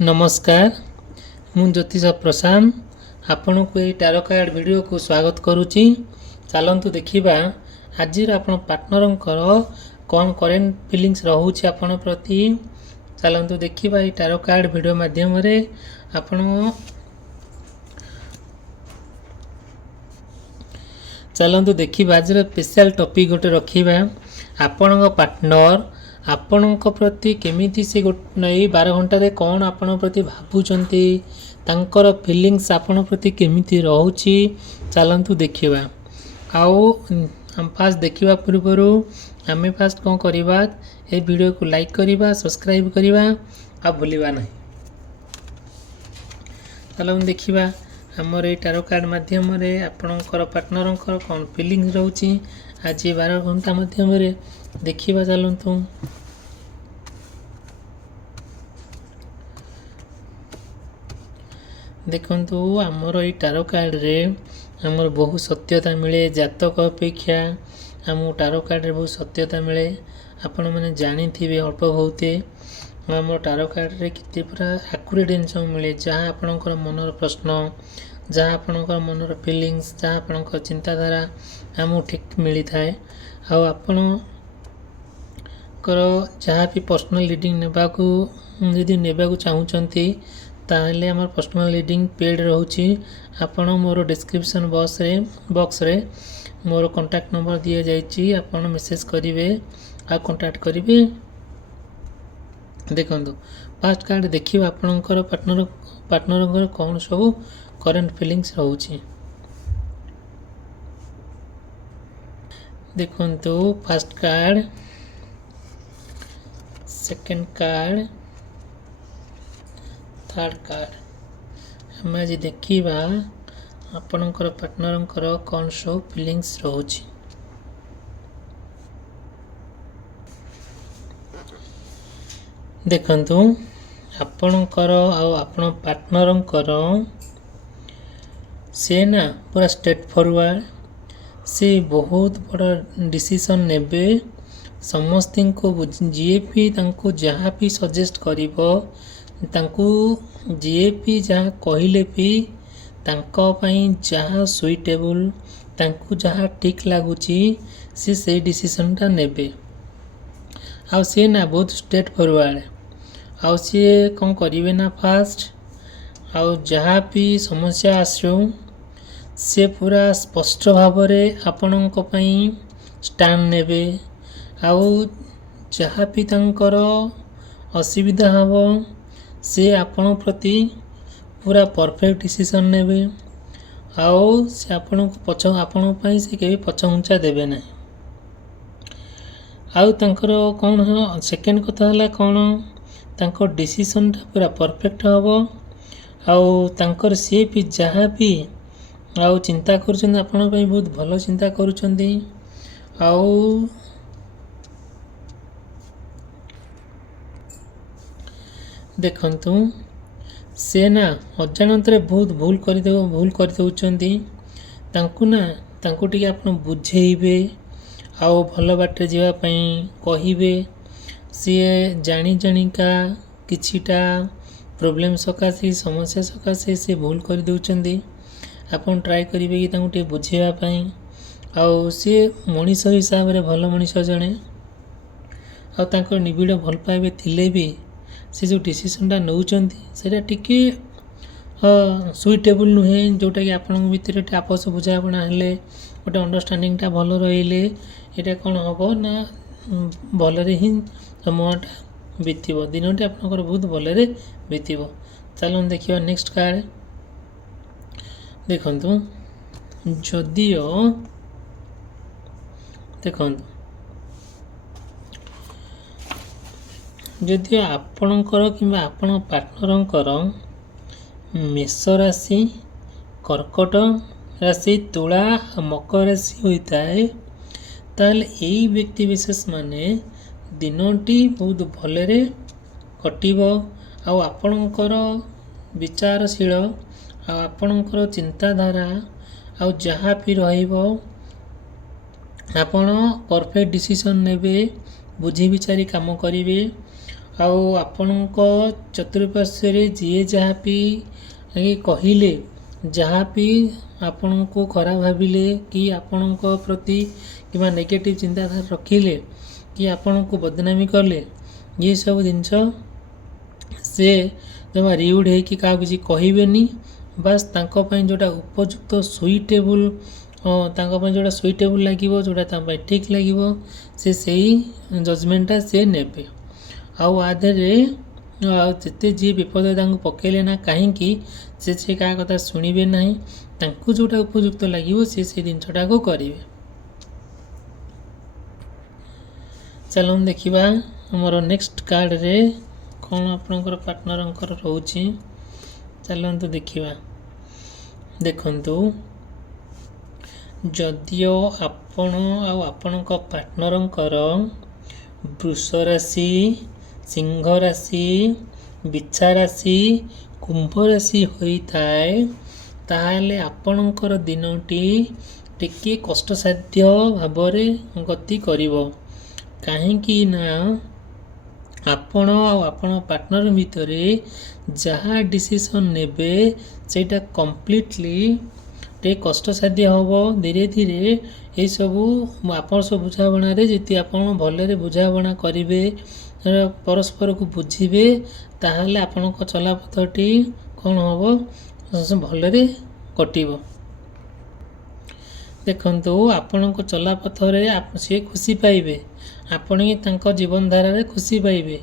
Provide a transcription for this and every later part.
नमस्कार मु ज्योतिष प्रशांत आपण को ये टैरो कार्ड वीडियो को स्वागत करुच्ची। चलतु देखा आज आप पार्टनर कौन करेन्ट फिलिंग्स रोचे आपण प्रति। चलतु देखा ये टैरो कार्ड वीडियो माध्यम आपण चलतु देखा आज स्पेशल टॉपिक गोटे रखा आपण पार्टनर आपण प्रति केमिति से गोटे 12 घंटे कौन आपण प्रति भावुंटे तांकर फिलिंग्स आपण प्रति केमिति रोची। चलतु देखा आउ फास्ट देखा पूर्व आम फास्ट कौन करवा ये वीडियो को लाइक करवा सब्सक्राइब करवा आ भूलवा ना। चलो देखा आमर ये टैरो कार्ड माध्यम आपणकर पार्टनर कौन फिलिंग रोची आज 12 घंटा माध्यम देखा। चलतु देखंतु आमर ये टैरो कार्ड रे आमर बहुत सत्यता मिले जातक अपेक्षा आम टैरो कार्ड रे बहुत सत्यता मिले। आपण मैंने जानी थे अल्प बहुत आम टैरो कार्ड रे कितने पूरा एक्यूरेट आंसर मिले जहाँ आपणकर मनर प्रश्न जहाँ आपणकर मनर फिलिंग्स जहाँ आपणकर चिंताधारा आमको ठीक मिली थाए। आपण जहाँ भी पर्सनल रीडिंग नेबाकू यदि नेबाकू चाहूँचंती ताहले आमर पर्सनल रीडिंग पेड रोची। आपण मोर डिस्क्रिप्शन बॉक्स रे मोर कांटेक्ट नंबर दिया जाइए आपण मेसेज करेंगे आ कांटेक्ट करेंगे। देखो फर्स्ट कार्ड देखिए आपणकर पार्टनर कौन सब करेंट फिलिंग्स रोची। देखो first card second card third card आम आज देखा आपणकर पार्टनर कौन सब फिलिंग्स रोची। देखंतु आपणकर आपण पार्टनर से ना पूरा स्ट्रेट फॉरवर्ड से बहुत बड़ा डिसीजन नेबे समस्त को जी भी तांको जहाँ भी सजेस्ट करिवो तांको जी भी जहाँ कहले भी तांको पई जहाँ सुइटेबल तांको जहाँ ठीक लगुची से डिसीजन टा नेबे। आउ से ना बहुत स्ट्रेट फॉरवर्ड आउ सी कौन करिवे ना फास्ट आउ जहाँ भी समस्या आसो से पूरा स्पष्ट भाव आपण स्टैंड नेबे। आउ जहाँ भी तांकर असुविधा हम से आपण प्रति पूरा परफेक्ट डिसीजन नेबे। आउ से आपण से केबे पछघुंचा देबे ना। आउ तांकर कौन सेकेंड कथा हला कौन तांकर डिसीजन टा पूरा परफेक्ट हबो। आउ तांकर से भी जहाँ भी आउ चिंता करुछन आपण पई बहुत भलो चिंता करुछंदी। आउ देखंतु से ना अजाणत बहुत भूल कर दउछंदी तांकु ना तांकु टिके आपण बुझेइबे आउ भल बाटे जीवा पई कहिबे। सी जानी जानिका किछिटा प्रॉब्लम सकाशे समस्या सकाशे से भूल कर दउछंदी। आपण ट्राई करिवे कि तांकु टिके बुझेवा पई आउ सी मनीष हिसाब रे भल मनीष जणे आउ तांकर निबिड़ भल पाइबे थिले भी से जो डिसीजन नौचंती सेटा टिके सुइटेबल नुहे जोटा कि आपण भितर आपस बुझापणा हेले गोटे अंडरस्टैंडिंग टा भल रहिले एटा कौन हम ना भलरे ही समयटा बीतब दिनटी आपंकर बहुत भलरे बीतब। चलो देखिए नेक्स्ट कार्ड देखंतु जदियो देखंतु जदि आपणकर कि आपण पार्टनर मेष राशि कर्कट राशि तुला मकर राशि होता है ताल यही व्यक्ति विशेष माने दिनटी बहुत भलरे कटिब। आपणकर विचारशील आपणकर चिंताधारा आउ जहाँ भी रहिबो आपण परफेक्ट डिसीजन नेबे बुझी विचारी काम करिवे ଆଉ ଆପଣଙ୍କ ଚତୁଃପାର୍ଶ୍ୱରେ ଯିଏ ଯାହା ବି କହିଲେ, ଯାହା ବି ଆପଣଙ୍କୁ ଖରାପ ଭାବିଲେ କି ଆପଣଙ୍କ ପ୍ରତି କିମ୍ବା ନେଗେଟିଭ୍ ଚିନ୍ତାଧାରା ରଖିଲେ କି ଆପଣଙ୍କୁ ବଦନାମୀ କଲେ, ଏସବୁ ଜିନିଷ ସେ ଜମା ରିଉଡ଼ ହେଇକି କାହାକୁ କିଛି କହିବେନି। ବାସ୍ ତାଙ୍କ ପାଇଁ ଯେଉଁଟା ଉପଯୁକ୍ତ ସୁଇଟେବୁଲ୍, ତାଙ୍କ ପାଇଁ ଯେଉଁଟା ସୁଇଟେବୁଲ୍ ଲାଗିବ, ଯେଉଁଟା ତାଙ୍କ ପାଇଁ ଠିକ୍ ଲାଗିବ, ସେ ସେଇ ଜଜମେଣ୍ଟଟା ସେ ନେବେ। ଆଉ ଆ ଦେହରେ ଆଉ ଯେତେ ଯିଏ ବିପଦରେ ତାଙ୍କୁ ପକାଇଲେ ନା କାହିଁକି, ସେ କାହା କଥା ଶୁଣିବେ ନାହିଁ। ତାଙ୍କୁ ଯେଉଁଟା ଉପଯୁକ୍ତ ଲାଗିବ ସେ ଜିନିଷଟାକୁ କରିବେ। ଚାଲନ୍ତୁ ଦେଖିବା ଆମର ନେକ୍ସଟ କାର୍ଡ଼ରେ କ'ଣ ଆପଣଙ୍କର ପାର୍ଟନରଙ୍କର ରହୁଛି। ଚାଲନ୍ତୁ ଦେଖିବା। ଦେଖନ୍ତୁ, ଯଦିଓ ଆପଣ ଆଉ ଆପଣଙ୍କ ପାର୍ଟନରଙ୍କର ବୃଷ ରାଶି, ସିଂହ ରାଶି, ବିଛା ରାଶି, କୁମ୍ଭ ରାଶି ହୋଇଥାଏ, ତାହେଲେ ଆପଣଙ୍କର ଦିନଟି ଟିକିଏ କଷ୍ଟସାଧ୍ୟ ଭାବରେ ଗତି କରିବ। କାହିଁକି ନା ଆପଣ ଆଉ ଆପଣ ପାର୍ଟନର ଭିତରେ ଯାହା ଡିସିସନ୍ ନେବେ ସେଇଟା କମ୍ପ୍ଲିଟଲି ଟିକେ କଷ୍ଟସାଧ୍ୟ ହେବ। ଧୀରେ ଧୀରେ ଏସବୁ ଆପଣ ସବୁ ବୁଝାବଣାରେ ଯଦି ଆପଣ ଭଲରେ ବୁଝାବଣା କରିବେ, ପରସ୍ପରକୁ ବୁଝିବେ, ତାହେଲେ ଆପଣଙ୍କ ଚଲାପଥଟି କ'ଣ ହେବ, ଭଲରେ କଟିବ। ଦେଖନ୍ତୁ, ଆପଣଙ୍କ ଚଲାପଥରେ ସିଏ ଖୁସି ପାଇବେ, ଆପଣ ହିଁ ତାଙ୍କ ଜୀବନଧାରାରେ ଖୁସି ପାଇବେ।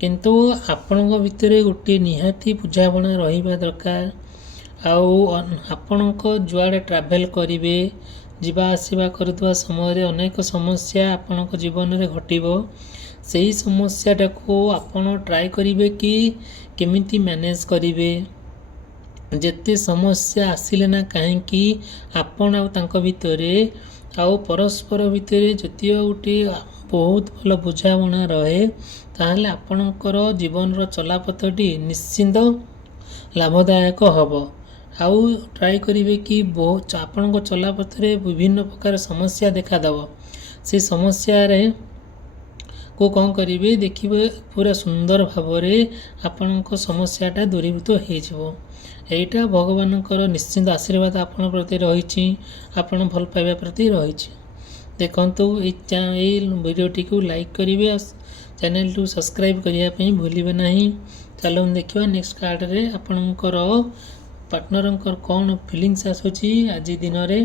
କିନ୍ତୁ ଆପଣଙ୍କ ଭିତରେ ଗୋଟିଏ ନିହାତି ବୁଝାବଣା ରହିବା ଦରକାର। ଆଉ ଆପଣଙ୍କ ଯୁଆଡ଼େ ଟ୍ରାଭେଲ୍ କରିବେ, ଯିବା ଆସିବା କରୁଥିବା ସମୟରେ ଅନେକ ସମସ୍ୟା ଆପଣଙ୍କ ଜୀବନରେ ଘଟିବ। ସେହି ସମସ୍ୟାଟାକୁ ଆପଣ ଟ୍ରାଏ କରିବେ କି କେମିତି ମ୍ୟାନେଜ୍ କରିବେ। ଯେତେ ସମସ୍ୟା ଆସିଲେ ନା କାହିଁକି, ଆପଣ ଆଉ ତାଙ୍କ ଭିତରେ ଆଉ ପରସ୍ପର ଭିତରେ ଯଦିଓ ଗୋଟିଏ ବହୁତ ଭଲ ବୁଝାବଣା ରହେ, ତାହେଲେ ଆପଣଙ୍କର ଜୀବନର ଚଲାପଥଟି ନିଶ୍ଚିନ୍ତ ଲାଭଦାୟକ ହେବ। ଆଉ ଟ୍ରାଏ କରିବେ କି ଆପଣଙ୍କ ଚଲାପଥରେ ବିଭିନ୍ନ ପ୍ରକାର ସମସ୍ୟା ଦେଖାଦେବ, ସେ ସମସ୍ୟାରେ କ'ଣ କରିବେ, ଦେଖିବେ ପୁରା ସୁନ୍ଦର ଭାବରେ ଆପଣଙ୍କ ସମସ୍ୟାଟା ଦୂରୀଭୂତ ହେଇଯିବ। ଏଇଟା ଭଗବାନଙ୍କର ନିଶ୍ଚିନ୍ତ ଆଶୀର୍ବାଦ ଆପଣଙ୍କ ପ୍ରତି ରହିଛି, ଆପଣ ଭଲ ପାଇବା ପ୍ରତି ରହିଛି। ଦେଖନ୍ତୁ, ଏଇ ଭିଡ଼ିଓଟିକୁ ଲାଇକ୍ କରିବେ, ଚ୍ୟାନେଲକୁ ସବସ୍କ୍ରାଇବ୍ କରିବା ପାଇଁ ଭୁଲିବେ ନାହିଁ। ଚାଲନ୍ତୁ ଦେଖିବା ନେକ୍ସଟ କାର୍ଡ଼ରେ ଆପଣଙ୍କର ପାର୍ଟନରଙ୍କର କ'ଣ ଫିଲିଙ୍ଗସ୍ ଆସୁଛି ଆଜି ଦିନରେ।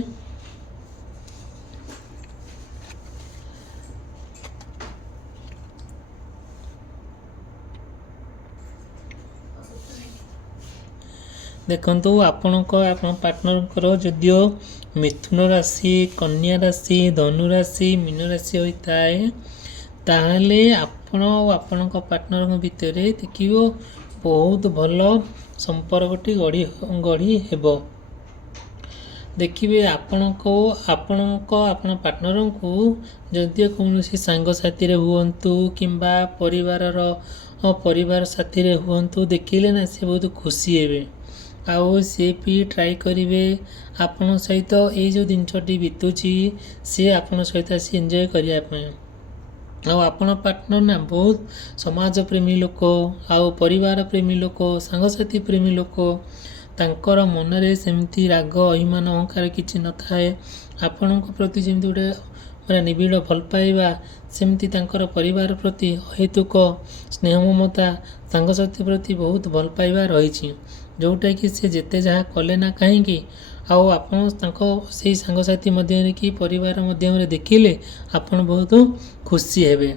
ଦେଖନ୍ତୁ, ଆପଣଙ୍କ ପାର୍ଟନରଙ୍କର ଯଦିଓ ମିଥୁନ ରାଶି, କନ୍ୟା ରାଶି, ଧନୁ ରାଶି, ମୀନ ରାଶି ହୋଇଥାଏ, ତାହେଲେ ଆପଣ ଆଉ ଆପଣଙ୍କ ପାର୍ଟନରଙ୍କ ଭିତରେ ଦେଖିବ ବହୁତ ଭଲ ସମ୍ପର୍କଟି ଗଢ଼ି ହେବ। ଦେଖିବେ ଆପଣଙ୍କ ପାର୍ଟନରଙ୍କୁ ଯଦିଓ କୌଣସି ସାଙ୍ଗସାଥିରେ ହୁଅନ୍ତୁ କିମ୍ବା ପରିବାର ସାଥିରେ ହୁଅନ୍ତୁ, ଦେଖିଲେ ନା ସେ ବହୁତ ଖୁସି ହେବେ। ଆଉ ସିଏ ବି ଟ୍ରାଏ କରିବେ ଆପଣଙ୍କ ସହିତ ଏଇ ଯେଉଁ ଜିନିଷଟି ବିତୁଛି ସିଏ ଆପଣଙ୍କ ସହିତ ଆସି ଏନ୍ଜୟ କରିବା ପାଇଁ। ଆଉ ଆପଣ ପାର୍ଟନର ନା ବହୁତ ସମାଜ ପ୍ରେମୀ ଲୋକ, ଆଉ ପରିବାର ପ୍ରେମୀ ଲୋକ, ସାଙ୍ଗସାଥି ପ୍ରେମୀ ଲୋକ। ତାଙ୍କର ମନରେ ସେମିତି ରାଗ, ଅଭିମାନ, ଅହଙ୍କାର କିଛି ନଥାଏ। ଆପଣଙ୍କ ପ୍ରତି ଯେମିତି ଗୋଟେ ନିବିଡ଼ ଭଲ ପାଇବା, ସେମିତି ତାଙ୍କର ପରିବାର ପ୍ରତି ଅହେତୁକ ସ୍ନେହ ମମତା, ସାଙ୍ଗସାଥି ପ୍ରତି ବହୁତ ଭଲ ପାଇବା ରହିଛି। ଯେଉଁଟାକି ସେ ଯେତେ ଯାହା କଲେ ନା କାହିଁକି, ଆଉ ଆପଣ ତାଙ୍କ ସେଇ ସାଙ୍ଗସାଥି ମଧ୍ୟରେ କି ପରିବାର ମଧ୍ୟରେ ଦେଖିଲେ ଆପଣ ବହୁତ ଖୁସି ହେବେ।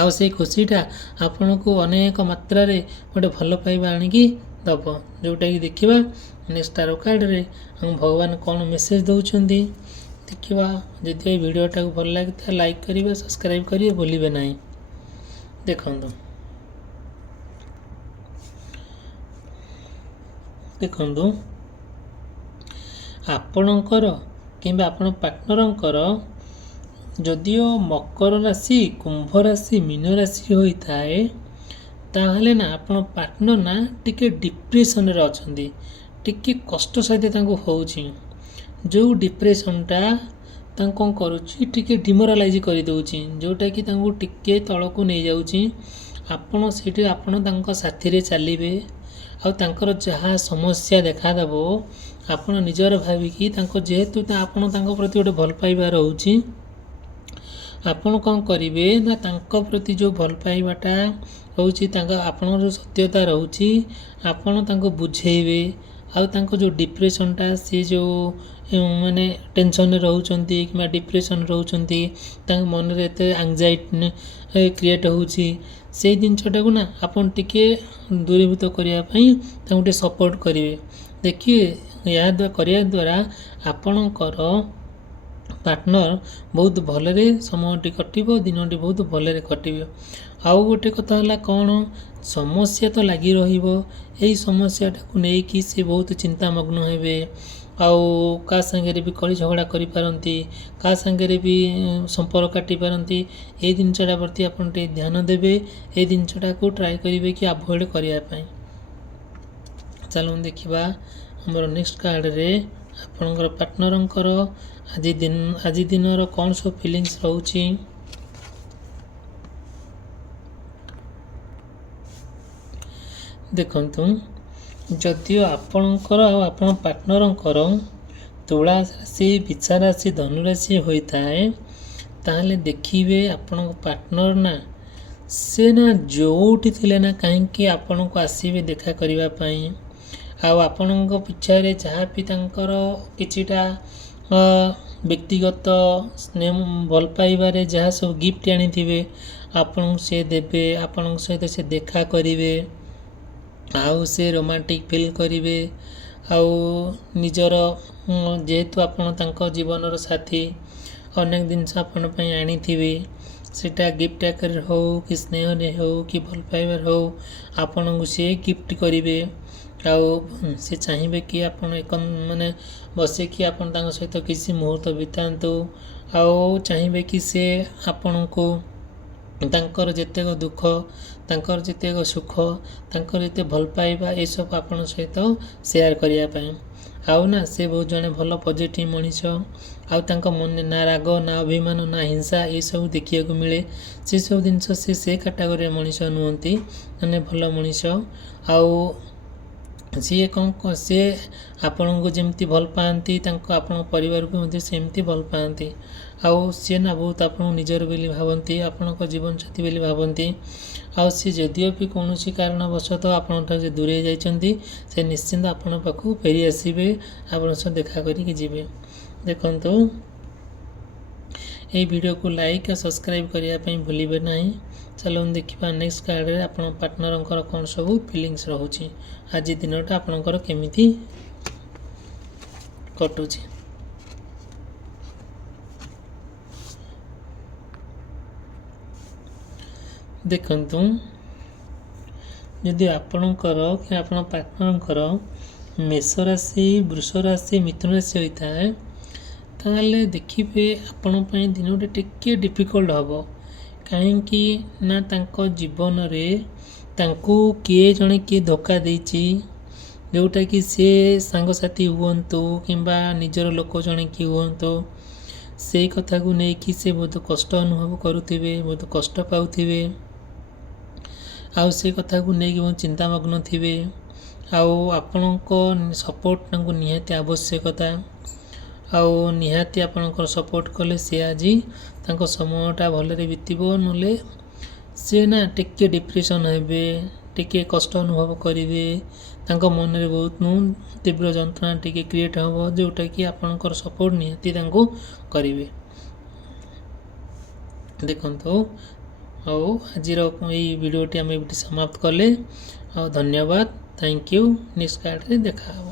ଆଉ ସେଇ ଖୁସିଟା ଆପଣଙ୍କୁ ଅନେକ ମାତ୍ରାରେ ଗୋଟେ ଭଲ ପାଇବା ଆଣିକି ଦେବ। ଯେଉଁଟାକି ଦେଖିବା ନେକ୍ସଟ ଟାରୋ କାର୍ଡ଼ରେ ଆମ ଭଗବାନ କ'ଣ ମେସେଜ୍ ଦେଉଛନ୍ତି ଦେଖିବା। ଯଦି ଏଇ ଭିଡ଼ିଓଟାକୁ ଭଲ ଲାଗିଥାଏ ଲାଇକ୍ କରିବେ, ସବସ୍କ୍ରାଇବ୍ କରିବେ ଭୁଲିବେ ନାହିଁ। ଦେଖନ୍ତୁ, ଆପଣଙ୍କର କିମ୍ବା ଆପଣ ପାର୍ଟନରଙ୍କର ଯଦିଓ ମକର ରାଶି, କୁମ୍ଭ ରାଶି, ମୀନ ରାଶି ହୋଇଥାଏ, ତାହେଲେ ନା ଆପଣ ପାର୍ଟନର ନା ଟିକେ ଡିପ୍ରେସନରେ ଅଛନ୍ତି, ଟିକେ କଷ୍ଟ ସହିତ ତାଙ୍କୁ ହେଉଛି। ଯେଉଁ ଡିପ୍ରେସନଟା ତାଙ୍କୁ କ'ଣ କରୁଛି, ଟିକେ ଡିମୋରାଲାଇଜ୍ କରିଦେଉଛି, ଯେଉଁଟାକି ତାଙ୍କୁ ଟିକେ ତଳକୁ ନେଇଯାଉଛି। ଆପଣ ସେଇଠି ଆପଣ ତାଙ୍କ ସାଥିରେ ଚାଲିବେ ଆଉ ତାଙ୍କର ଯାହା ସମସ୍ୟା ଦେଖାଦେବ ଆପଣ ନିଜର ଭାବିକି ତାଙ୍କ ଯେହେତୁ ଆପଣ ତାଙ୍କ ପ୍ରତି ଗୋଟେ ଭଲ ପାଇବା ରହୁଛି, ଆପଣ କ'ଣ କରିବେ ନା ତାଙ୍କ ପ୍ରତି ଯେଉଁ ଭଲ ପାଇବାଟା ରହୁଛି ଆପଣଙ୍କର ଯେଉଁ ସତ୍ୟତା ରହୁଛି ଆପଣ ତାଙ୍କୁ ବୁଝେଇବେ ଆଉ ତାଙ୍କ ଯେଉଁ ଡିପ୍ରେସନଟା ସିଏ ଯେଉଁ ମାନେ ଟେନସନରେ ରହୁଛନ୍ତି କିମ୍ବା ଡିପ୍ରେସନରେ ରହୁଛନ୍ତି, ତାଙ୍କ ମନରେ ଏତେ ଆଙ୍ଗଜାଇଟି କ୍ରିଏଟ୍ ହେଉଛି, ସେଇ ଜିନିଷଟାକୁ ନା ଆପଣ ଟିକେ ଦୂରୀଭୂତ କରିବା ପାଇଁ ତାଙ୍କୁ ଟିକେ ସପୋର୍ଟ କରିବେ। ଦେଖିବେ ଏହା କରିବା ଦ୍ୱାରା ଆପଣଙ୍କର ପାର୍ଟନର ବହୁତ ଭଲରେ ସମୟଟି କଟିବ, ଦିନଟି ବହୁତ ଭଲରେ କଟିବ। ଆଉ ଗୋଟେ କଥା ହେଲା କ'ଣ, ସମସ୍ୟା ତ ଲାଗି ରହିବ। ଏହି ସମସ୍ୟାଟାକୁ ନେଇକି ସେ ବହୁତ ଚିନ୍ତାମଗ୍ନ ହେବେ ଆଉ କାହା ସାଙ୍ଗରେ ବି କଳି ଝଗଡ଼ା କରିପାରନ୍ତି, କାହା ସାଙ୍ଗରେ ବି ସମ୍ପର୍କ କାଟିପାରନ୍ତି। ଏଇ ଜିନିଷଟା ପ୍ରତି ଆପଣ ଟିକେ ଧ୍ୟାନ ଦେବେ, ଏଇ ଜିନିଷଟାକୁ ଟ୍ରାଏ କରିବେ କି ଆଭଏଡ଼ କରିବା ପାଇଁ। ଚାଲନ୍ତୁ ଦେଖିବା ଆମର ନେକ୍ସଟ କାର୍ଡ଼ରେ ଆପଣଙ୍କର ପାର୍ଟନରଙ୍କର ଆଜି ଦିନର କ'ଣ ସବୁ ଫିଲିଙ୍ଗସ୍ ରହୁଛି। ଦେଖନ୍ତୁ, ଯଦିଓ ଆପଣଙ୍କର ଆଉ ଆପଣ ପାର୍ଟନରଙ୍କର ତୁଳା ରାଶି, ବିଛା ରାଶି, ଧନୁରାଶି ହୋଇଥାଏ, ତାହେଲେ ଦେଖିବେ ଆପଣଙ୍କ ପାର୍ଟନର ନା ସେ ନା ଯେଉଁଠି ଥିଲେ ନା କାହିଁକି ଆପଣଙ୍କୁ ଆସିବେ ଦେଖା କରିବା ପାଇଁ। ଆଉ ଆପଣଙ୍କ ପିଛାରେ ଯାହା ବି ତାଙ୍କର କିଛିଟା ବ୍ୟକ୍ତିଗତ ସ୍ନେହ ଭଲ ପାଇବାରେ ଯାହା ସବୁ ଗିଫ୍ଟ ଆଣିଥିବେ ଆପଣଙ୍କୁ ସେ ଦେବେ, ଆପଣଙ୍କ ସହିତ ସେ ଦେଖା କରିବେ ଆଉ ସେ ରୋମାଣ୍ଟିକ୍ ଫିଲ୍ କରିବେ। ଆଉ ନିଜର ଯେହେତୁ ଆପଣ ତାଙ୍କ ଜୀବନର ସାଥୀ, ଅନେକ ଜିନିଷ ଆପଣ ପାଇଁ ଆଣିଥିବେ, ସେଇଟା ଗିଫ୍ଟ ଆକାରରେ ହେଉ କି ସ୍ନେହରେ ହେଉ କି ଭଲ ପାଇବାରେ ହେଉ ଆପଣଙ୍କୁ ସେ ଗିଫ୍ଟ କରିବେ। ଆଉ ସେ ଚାହିଁବେ କି ଆପଣ ମାନେ ବସିକି ଆପଣ ତାଙ୍କ ସହିତ କିଛି ମୁହୂର୍ତ୍ତ ବିତାନ୍ତୁ ଆଉ ଚାହିଁବେ କି ସେ ଆପଣଙ୍କୁ ତାଙ୍କର ଯେତେକ ଦୁଃଖ, ତାଙ୍କର ଯେତେକ ସୁଖ, ତାଙ୍କର ଯେତେ ଭଲ ପାଇବା ଏସବୁ ଆପଣଙ୍କ ସହିତ ସେୟାର କରିବା ପାଇଁ। ଆଉ ନା ସେ ବହୁତ ଜଣେ ଭଲ ପଜିଟିଭ ମଣିଷ। ଆଉ ତାଙ୍କ ମନରେ ନା ରାଗ, ନା ଅଭିମାନ, ନା ହିଂସା ଏସବୁ ଦେଖିବାକୁ ମିଳେ। ସେସବୁ ଜିନିଷ ସେ କାଟାଗୋରିର ମଣିଷ ନୁହନ୍ତି, ମାନେ ଭଲ ମଣିଷ। ଆଉ ସିଏ ସିଏ ଆପଣଙ୍କୁ ଯେମିତି ଭଲ ପାଆନ୍ତି ଆପଣଙ୍କ ପରିବାରକୁ ମଧ୍ୟ ସେମିତି ଭଲ ପାଆନ୍ତି। ଆଉ ସିଏ ନା ବହୁତ ଆପଣଙ୍କୁ ନିଜର ବୋଲି ଭାବନ୍ତି, ଆପଣଙ୍କ ଜୀବନସାଥୀ ବୋଲି ଭାବନ୍ତି। ଆଉ ସିଏ ଯଦିଓ ବି କୌଣସି କାରଣବଶତଃ ଆପଣଙ୍କଠାରୁ ଯେ ଦୂରେଇ ଯାଇଛନ୍ତି, ସେ ନିଶ୍ଚିନ୍ତ ଆପଣଙ୍କ ପାଖକୁ ଫେରି ଆସିବେ, ଆପଣଙ୍କ ସହ ଦେଖା କରିକି ଯିବେ। ଦେଖନ୍ତୁ, এই ଭିଡ଼ିଓକୁ ଲାଇକ୍ ଆଉ ସବସ୍କ୍ରାଇବ୍ କରିବା ପାଇଁ ଭୁଲିବେ ନାହିଁ। ଚାଲନ୍ତୁ ଦେଖିବା ନେକ୍ସଟ କାର୍ଡ଼ରେ ଆପଣଙ୍କ ପାର୍ଟନରଙ୍କର କ'ଣ ସବୁ ଫିଲିଙ୍ଗସ୍ ରହୁଛି, ଆଜି ଦିନଟା ଆପଣଙ୍କର କେମିତି କଟୁଛି। ଦେଖନ୍ତୁ, ଯଦି ଆପଣଙ୍କର କି ଆପଣଙ୍କ ପାର୍ଟନରଙ୍କର ମେଷ ରାଶି, ବୃଷ ରାଶି, ମିଥୁନ ରାଶି ହୋଇଥାଏ, ତାହେଲେ ଦେଖିବେ ଆପଣଙ୍କ ପାଇଁ ଦିନଟି ଟିକିଏ ଡିଫିକଲ୍ଟ ହେବ। କାହିଁକି ନା ତାଙ୍କ ଜୀବନରେ ତାଙ୍କୁ ଜଣେ କିଏ ଧୋକା ଦେଇଛି, ଯେଉଁଟାକି ସେ ସାଙ୍ଗସାଥି ହୁଅନ୍ତୁ କିମ୍ବା ନିଜର ଲୋକ ଜଣେ କିଏ ହୁଅନ୍ତୁ, ସେଇ କଥାକୁ ନେଇକି ସେ ବହୁତ କଷ୍ଟ ଅନୁଭବ କରୁଥିବେ, ବହୁତ କଷ୍ଟ ପାଉଥିବେ। ଆଉ ସେ କଥାକୁ ନେଇକି ବହୁତ ଚିନ୍ତାମଗ୍ନ ଥିବେ। ଆଉ ଆପଣଙ୍କ ସପୋର୍ଟ ତାଙ୍କୁ ନିହାତି ଆବଶ୍ୟକତା। ଆଉ ନିହାତି ଆପଣଙ୍କର ସପୋର୍ଟ କଲେ ସେ ଆଜି ତାଙ୍କ ସମୟଟା ଭଲରେ ବିତିବ, ନହେଲେ ସେ ନା ଟିକେ ଡିପ୍ରେସନ୍ ହେବେ, ଟିକେ କଷ୍ଟ ଅନୁଭବ କରିବେ, ତାଙ୍କ ମନରେ ବହୁତ ତୀବ୍ର ଯନ୍ତ୍ରଣା ଟିକେ କ୍ରିଏଟ୍ ହେବ, ଯେଉଁଟାକି ଆପଣଙ୍କର ସପୋର୍ଟ ନିହାତି ତାଙ୍କୁ କରିବେ। ଦେଖନ୍ତୁ, ଆଉ ଆଜିର ଏଇ ଭିଡ଼ିଓଟି ଆମେ ଏଠି ସମାପ୍ତ କଲେ। ଆଉ ଧନ୍ୟବାଦ, ଥ୍ୟାଙ୍କ ୟୁ। ନେକ୍ସଟ କାର୍ଡ଼ରେ ଦେଖା ହେବ।